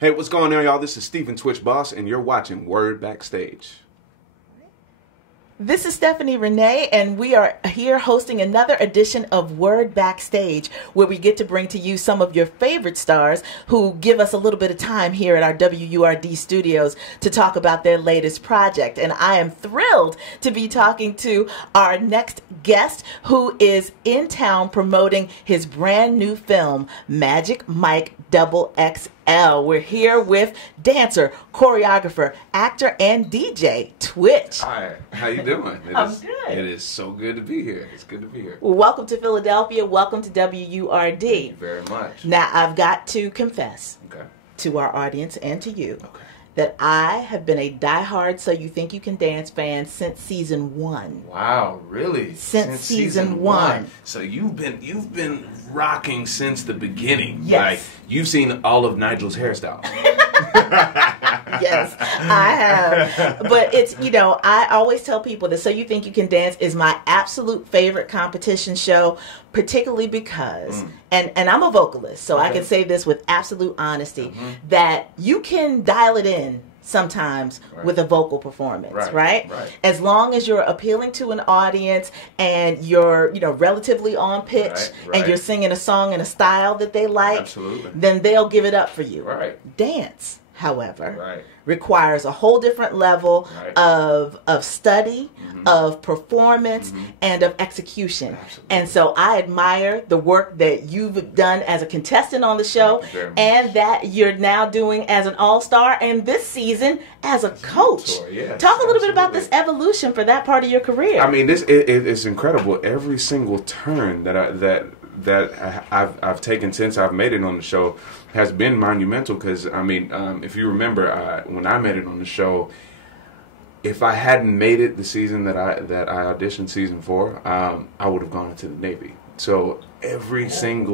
Hey, what's going on, y'all? This is Stephen Twitch Boss, and you're watching WURD Backstage. This is Stephanie Renée, and we are here hosting another edition of WURD Backstage, where we get to bring to you some of your favorite stars who give us a little bit of time here at our WURD studios to talk about their latest project. And I am thrilled to be talking to our next guest, who is in town promoting his brand new film, Magic Mike XXL. We're here with dancer, choreographer, actor, and DJ, Twitch. Hi, how you doing? I'm good. It is so good to be here. It's good to be here. Welcome to Philadelphia. Welcome to WURD. Thank you very much. Now, I've got to confess Okay. to our audience and to you Okay. that I have been a diehard So You Think You Can Dance fan since season 1. Wow, really? Since season one. So you've been rocking since the beginning. Yes. Like, you've seen all of Nigel's hairstyles. Yes, I have. But it's, I always tell people that So You Think You Can Dance is my absolute favorite competition show, particularly because, and I'm a vocalist, so I can say this with absolute honesty, that you can dial it in sometimes with a vocal performance, right? As long as you're appealing to an audience and you're, relatively on pitch and you're singing a song in a style that they like, then they'll give it up for you. Dance, however, requires a whole different level of study, of performance, and of execution. And so I admire the work that you've done as a contestant on the show and that you're now doing as an all-star and this season as a coach. Talk a little bit about this evolution for that part of your career. I mean, it's incredible. Every single turn that I've taken since I've made it on the show has been monumental, because I mean, if you remember, when I made it on the show, if I hadn't made it the season that I auditioned season 4, I would have gone into the Navy. So everything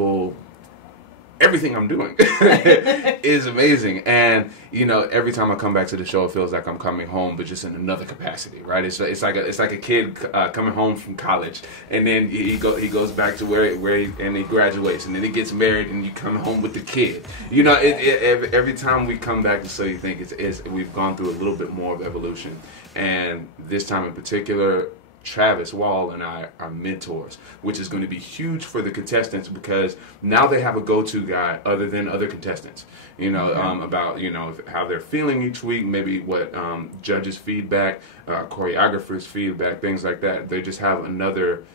I'm doing is amazing, and every time I come back to the show, it feels like I'm coming home, but just in another capacity, right? It's like a kid coming home from college, and then he goes back to where he graduates, and then he gets married, and you come home with the kid. Every time we come back to So You Think, we've gone through a little bit more of evolution, and this time in particular, Travis Wall and I are mentors, which is going to be huge for the contestants, because now they have a go-to guy other than other contestants, about how they're feeling each week, maybe what judges' feedback, choreographers' feedback, things like that. They just have another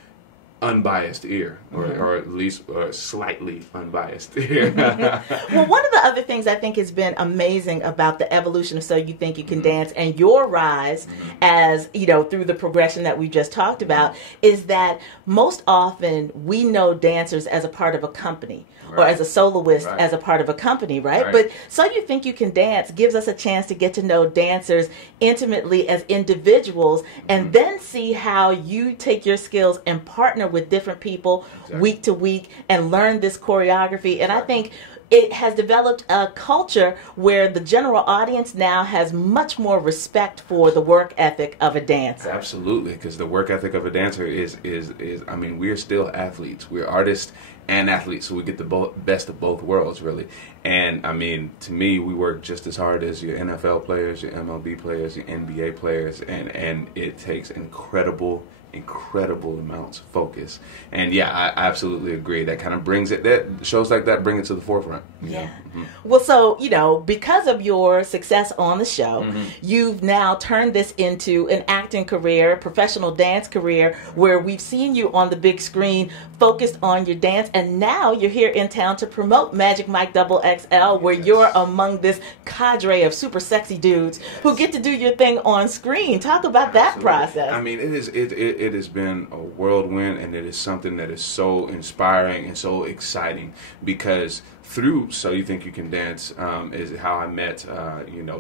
unbiased ear, or at least slightly unbiased ear. Well, one of the other things I think has been amazing about the evolution of So You Think You Can Dance and your rise as, through the progression that we just talked about, is that most often we know dancers as a part of a company or as a soloist as a part of a company, right? But So You Think You Can Dance gives us a chance to get to know dancers intimately as individuals, and then see how you take your skills and partner with different people week to week and learn this choreography. And I think it has developed a culture where the general audience now has much more respect for the work ethic of a dancer. Absolutely, because the work ethic of a dancer is I mean, we're still athletes. We're artists and athletes, so we get the best of both worlds, really. And I mean, to me, we work just as hard as your NFL players, your MLB players, your NBA players, and it takes incredible amounts of focus. And yeah, I absolutely agree. That kind of brings it, that shows like that bring it to the forefront. Yeah. Well, so, because of your success on the show, you've now turned this into an acting career, professional dance career, where we've seen you on the big screen focused on your dance, and now you're here in town to promote Magic Mike XXL, where you're among this cadre of super sexy dudes who get to do your thing on screen. Talk about that process. I mean, it has been a whirlwind, and it is something that is so inspiring and so exciting, because through So You Think You Can Dance is how I met,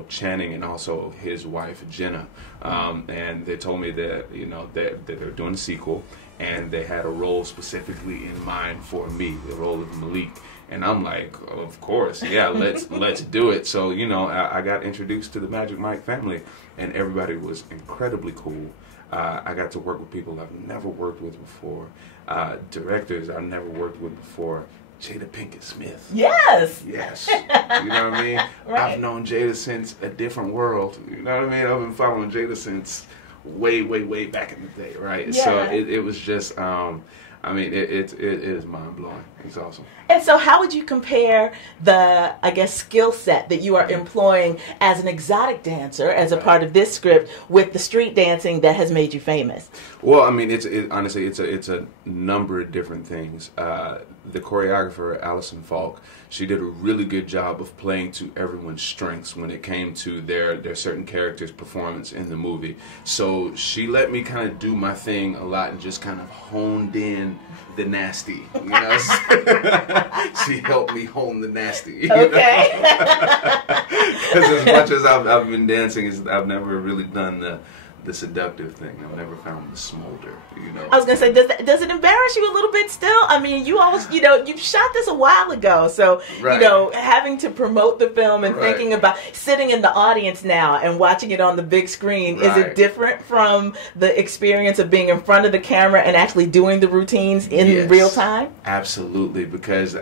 Channing and also his wife, Jenna. And they told me that, that they're doing a sequel, and they had a role specifically in mind for me, the role of Malik. And I'm like, of course, yeah, let's do it. So, I got introduced to the Magic Mike family, and everybody was incredibly cool. I got to work with people I've never worked with before, directors I've never worked with before, Jada Pinkett Smith. Yes. Yes. You know what I mean? Right. I've known Jada since A Different World. You know what I mean? I've been following Jada since way, way, way back in the day, right? Yeah. So it was just, I mean, it is mind blowing. It's awesome. And so how would you compare the, I guess, skill set that you are employing as an exotic dancer, as a part of this script, with the street dancing that has made you famous? Well, I mean, honestly, it's a number of different things. The choreographer, Allison Falk, she did a really good job of playing to everyone's strengths when it came to their certain characters' performance in the movie. So she let me kind of do my thing a lot and just kind of honed in the nasty, you know. She helped me hone the nasty. Okay. Because as much as I've been dancing, I've never really done the seductive thing. I've never found the smolder, you know. I was going to say, does it embarrass you a little bit still? I mean, you always, you know, you shot this a while ago, so, right. You know, having to promote the film and right. thinking about sitting in the audience now and watching it on the big screen, right. is it different from the experience of being in front of the camera and actually doing the routines in yes. real time? Absolutely, because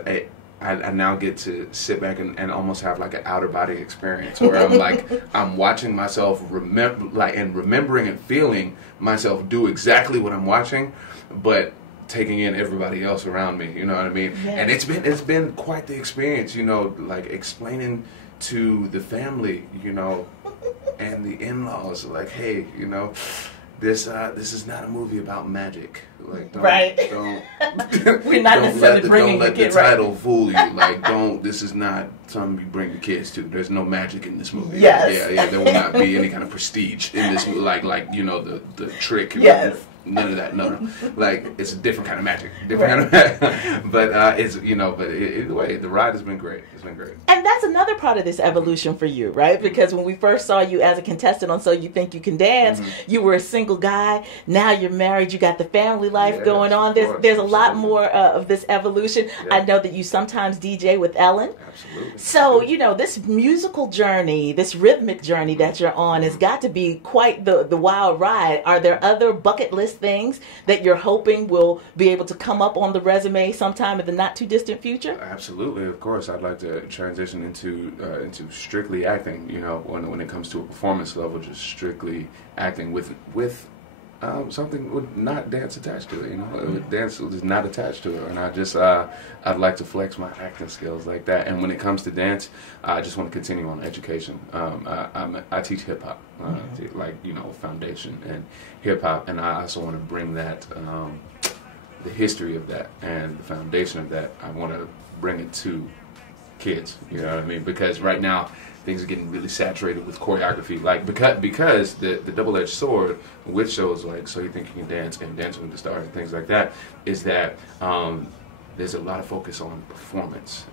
I now get to sit back and almost have like an outer body experience where I'm like, I'm watching myself remembering and feeling myself do exactly what I'm watching, but taking in everybody else around me, you know what I mean? Yes. And it's been quite the experience, you know, like explaining to the family, you know, and the in-laws, like, hey, you know, this is not a movie about magic. Like, don't, right. Don't, We're not necessarily bringing don't let the kid, the title fool you. Like, this is not something you bring the kids to. There's no magic in this movie. Yes. Yeah, there will not be any kind of prestige in this movie. Like you know, the trick. Yes. None of that. No. Like, it's a different kind of magic. Different kind of magic. But it's, you know, but either way, the ride has been great. It's been great. And that's another part of this evolution for you, right? Because when we first saw you as a contestant on So You Think You Can Dance, mm-hmm. you were a single guy. Now you're married. You got the family life going on. There's a lot more of this evolution. Yeah. I know that you sometimes DJ with Ellen. Absolutely. So, you know, this musical journey, this rhythmic journey that you're on has got to be quite the wild ride. Are there other bucket list things that you're hoping will be able to come up on the resume sometime in the not too distant future? Absolutely, of course. I'd like to transition into strictly acting. You know, when it comes to a performance level, just strictly acting with something with not dance attached to it. You know, dance is not attached to it, and I'd like to flex my acting skills like that. And when it comes to dance, I just want to continue on education. I teach hip hop, like, you know, foundation and hip hop, and I also want to bring that the history of that and the foundation of that. I want to bring it to kids. You know what I mean? Because right now things are getting really saturated with choreography, like because the double-edged sword with shows like So You Think You Can Dance and Dancing with the Stars and things like that is that there's a lot of focus on performance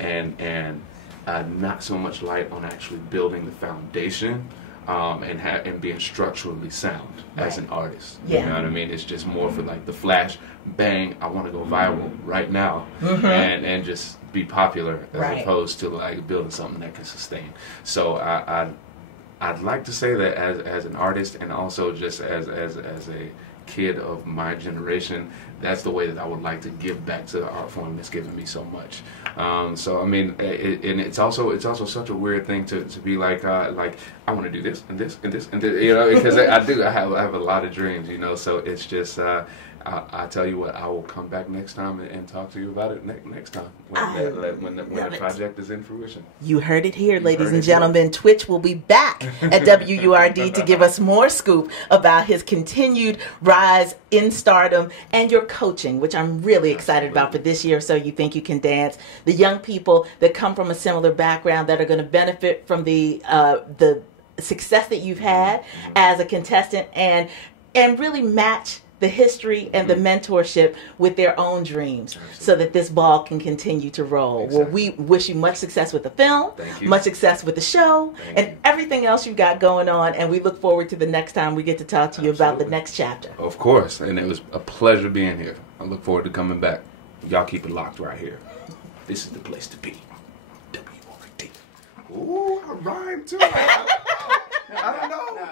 and not so much light on actually building the foundation and being structurally sound as an artist. Yeah. You know what I mean? It's just more for like the flash, bang, I want to go viral right now and just be popular as opposed to like building something that can sustain. So I'd like to say that as an artist and also just as a kid of my generation, that's the way that I would like to give back to the art form that's given me so much. So I mean, and it's also such a weird thing to be like I want to do this and this and this and this, you know, because I have a lot of dreams, you know. So it's just I tell you what, I will come back next time and talk to you about it next time when the project is in fruition. You heard it here, ladies and gentlemen. Twitch will be back at WURD to give us more scoop about his continued rise in stardom and your coaching, which I'm really excited about for this year. So You Think You Can Dance. The young people that come from a similar background that are going to benefit from the success that you've had as a contestant and really match the history and the mentorship with their own dreams. Absolutely. So that this ball can continue to roll. Exactly. Well, we wish you much success with the film, much success with the show, and everything else you got going on, and we look forward to the next time we get to talk to you about the next chapter. Of course, and it was a pleasure being here. I look forward to coming back. Y'all keep it locked right here. This is the place to be. WURD. Ooh, I rhymed too. I don't know.